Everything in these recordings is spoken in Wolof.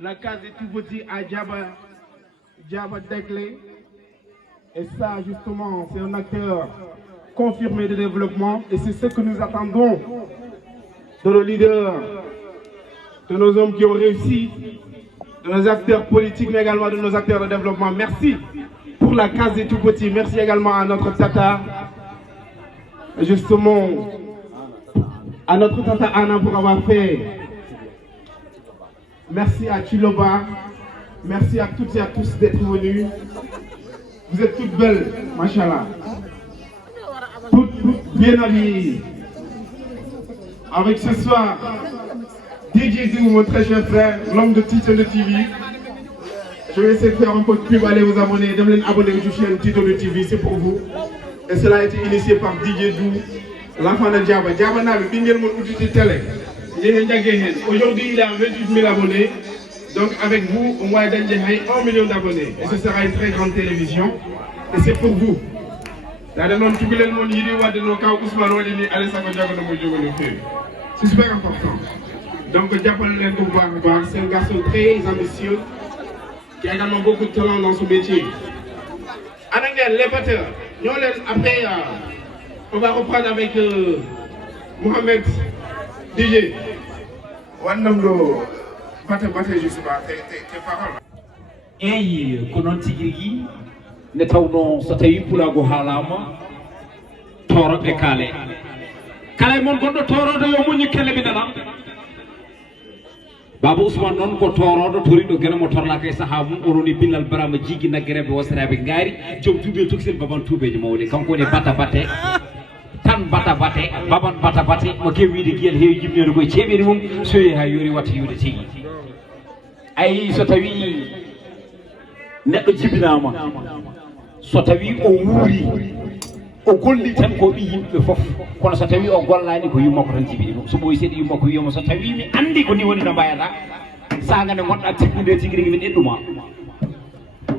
La case est tout petit à Diaba Dekle. Et ça, justement, c'est un acteur confirmé de développement. Et c'est ce que nous attendons de nos leaders, de nos hommes qui ont réussi, de nos acteurs politiques, mais également de nos acteurs de développement. Merci pour la case des tout petits. Merci également à notre tata, justement, à notre tata Anna pour avoir fait. Merci à Chiloba. Merci à toutes et à tous d'être venus. Vous êtes toutes belles, machallah. Toutes bien habillées. Avec ce soir, DJ Zou, mon très cher frère, l'homme de Tito de TV. Je vais essayer de faire un peu de pub, allez vous abonner, de vous abonner à la chaîne Tito de TV, c'est pour vous. Et cela a été initié par DJ Zou, l'enfant de Diaba. Diaba n'a pas de télé. Aujourd'hui, il a 28 000 abonnés. Donc avec vous, au moins d'un 1 million d'abonnés. Et ce sera une très grande télévision. Et c'est pour vous. C'est super important. Donc c'est un garçon très ambitieux qui a également beaucoup de talent dans son métier. Les batteurs. Après, on va reprendre avec Mohamed DJ. eyi ko noon tigi rigui nde tawno so tawi pulago haalama toroɓe kaale kala e moon gonɗo toroɗo yo muñi kelle mi nana baba Ousmane noon ko toroɗo toriɗo gueɗe mo torlaka e saaha mum ononi Billal Barama jigui nagguereɓe wasiraɓe gaari joom tuuɓe toksil baban tuuɓeji mawɗe kanko woni bata bate tan bata bate baban bata bate mo kewi wiide guiyel heewi jibinede koye ceeɓede mum so yeehi ha yori watta yiwde tigui ayi so tawi neɗɗo jibinama so tawi o wuuri o golli tan ko ɓi yimɓe foof kono so tawi o gollani ko yummakko tan jibini ɗum so ɓoyi seeɗa yummakko wiyama so tawi mi andi ko ni woni no mbayata sagande gonɗa tikkude tigui rigui min ɗeɗɗuma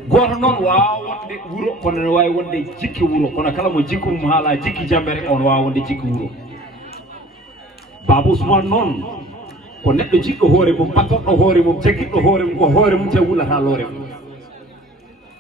goto noon wawa wonde wuuro kono ne wawi wonde jikki wuuro kono kala mo jikku mum haala jikki jambere on wawa wonde jikki wuuro baba Ousmane noon ko neɗɗo jiɗɗo hoore mum battoɗɗo hoore mum jaguiɗɗo hoore mum ko hoore mum te wullata loore mum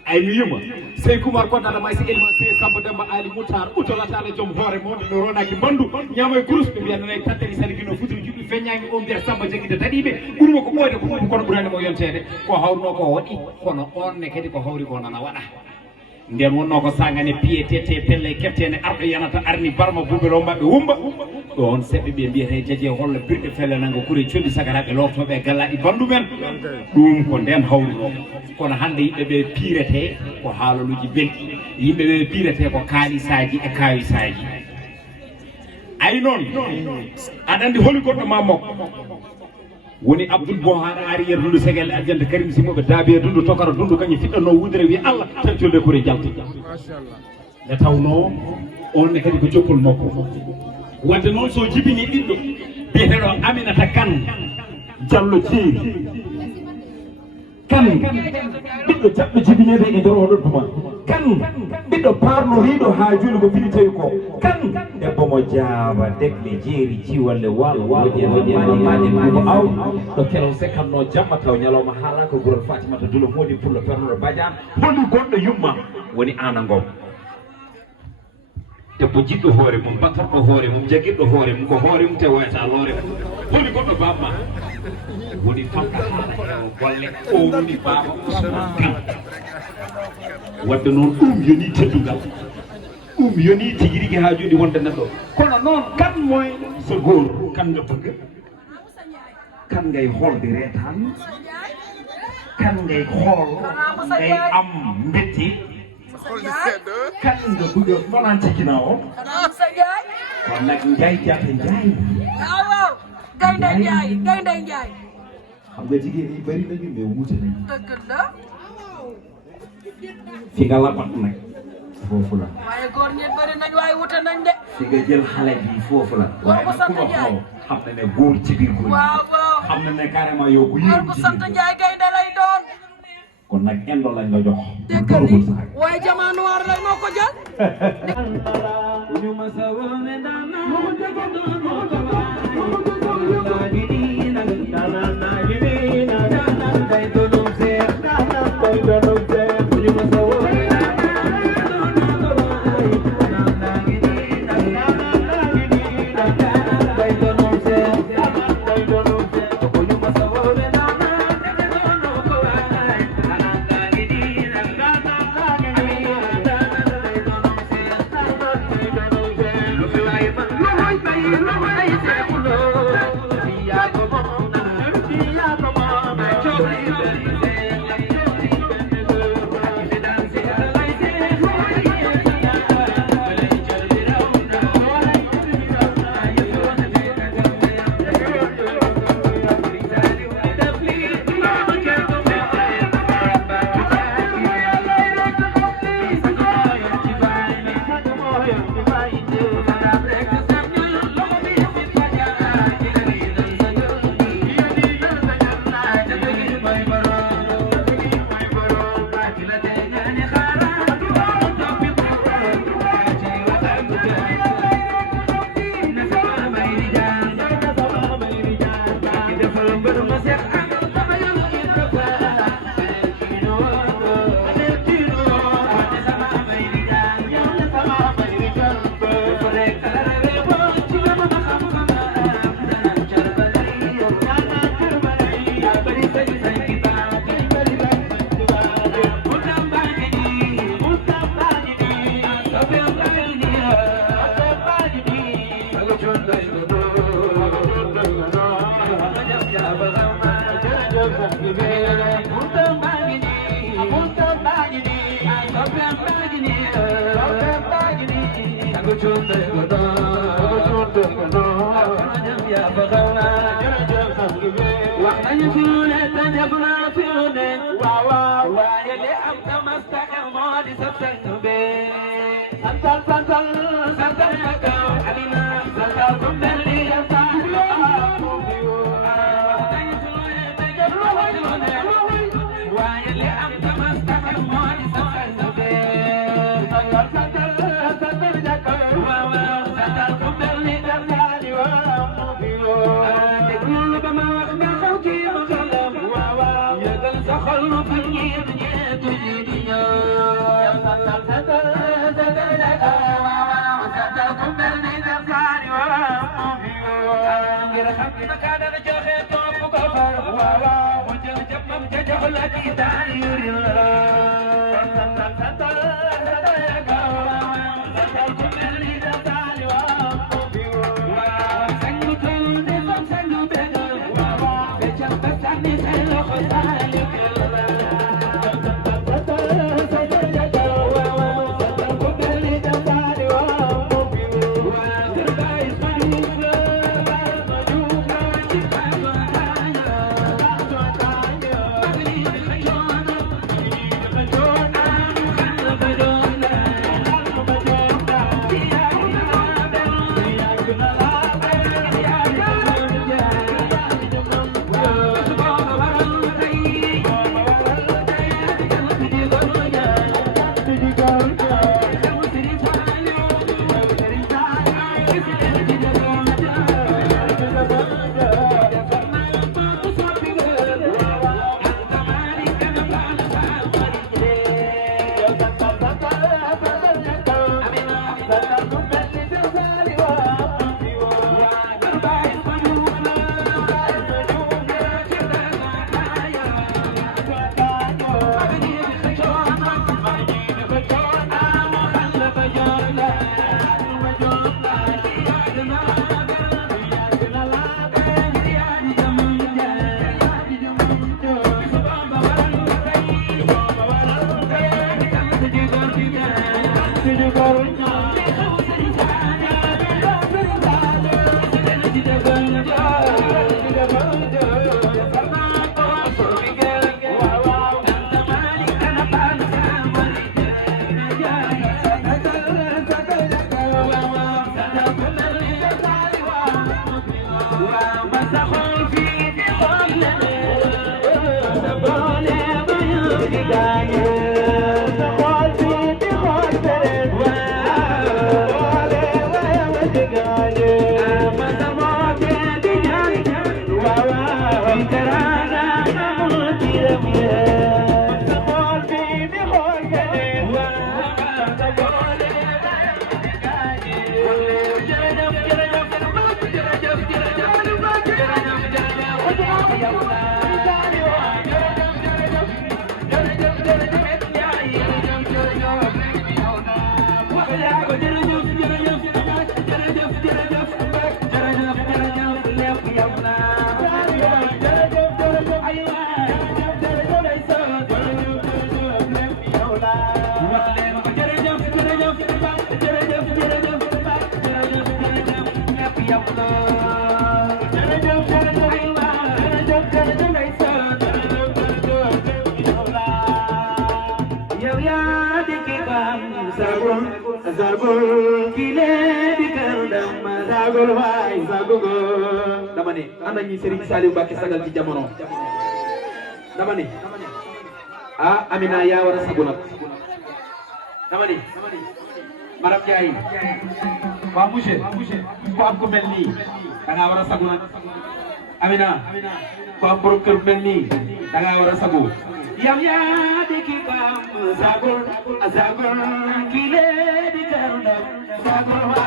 ay mi yima sey Kumar Kodala may si elma sey Samba Demba Ali Moutar utolatale joom hoore monde no ronaki bandu ñama e kurus ɓe mbiyanana e tattari sariguino futuri juɗɗi feññaki o mbiyata Samba jaguide taɗiɓe ɓurmo ko ɓoyde ko ɗum kono ɓuranimo yontede ko hawruno ko waɗi kono onne kadi ko hawri ko nana waɗa nden wonno ko sagane piété pelle keftene arɗo yanata arni barma bubelo mbaɓe wumba ɗon seɓɓe ɓe mbiyete jaji holla birɗe felle nango kuri condi sagaraɓe loftoɓe e gallaɗi bandu men ɗum ko nden hawri ɗo kono hande yimɓeɓe pirete ko haalaluji belɗi yimɓeɓe pirete ko kaalisaji e kawisaji ayi noon aɗa andi holi goɗɗo ma makko woni Abdoul Bohara ari yer dundu segel aljande Karim Simoɓe daabi e dundu tokara dundu kañum fiɗɗanno wudere wi Allah tan colle kore jalti nde tawno on ne kadi ko jokkol makko wadde noon so jibini ɓiɗɗo biyeteɗo Aminata Kane Diallo Jeeri Kane ɓiɗɗo jaɓɓo jibinede e nder oɗon duma Kane ɓiɗɗo parnoriɗo ha joni ko fini tawi ko Kane debbo mo Diaba Dekle Jeeri Ciwalle Walo ko aw ɗo kelon sekkanno jamma taw ñalawma haala ko gurol Fatimata Dulo moɗi pullo pernoɗo Badiane holi gonɗo yumma woni Ana Ngom debbo jiɗɗo hoore mum battorɗo hoore mum jaguiɗɗo hoore mum ko hoore mum te wayata loore mum holi goɗɗo bamma woni famɗa haala golle o woni baba Ousmane Kane wadde noon ɗum yoni teddugal ɗum yoni tigui rigui ha joni wonde neɗɗo kono noon kan moye so goto kan nga bëgg kan ngay holde reetan kan ngay xool ngay am mbetti kan nga bëgg fanaan ci ginnaaw kon nag Njaay Jaata Njaay waaw gaynde Njaay xam nga jigéen yi bari nañu mais wuute nañu dëgg la fi nga labat nag foofu la waaye góor ñi bari nañ waaye wuute nañ de fi nga jël xale bi foofu la waaye nag ku ma xaw xam na ne góor ci biir góor waaw xam na ne carrément yow bu góor bu sant Njaay gaynde lay kon nag indo lañ la jox déggal li waaye jamaa noir la moo ko jël Thank you. dama ne ana ñi Serigne Saliou Mbacké sagal ci jamono dama ne ah Amina yaa war a sagu nag dama ne madame Ndiaye waaw monsieur ko am ko mel nii da ngaa war a sagu nag Amina ko am borom kër mel nii da ngaa war a sagu yam yaa di ki kam sagol kile di kër ndam sagol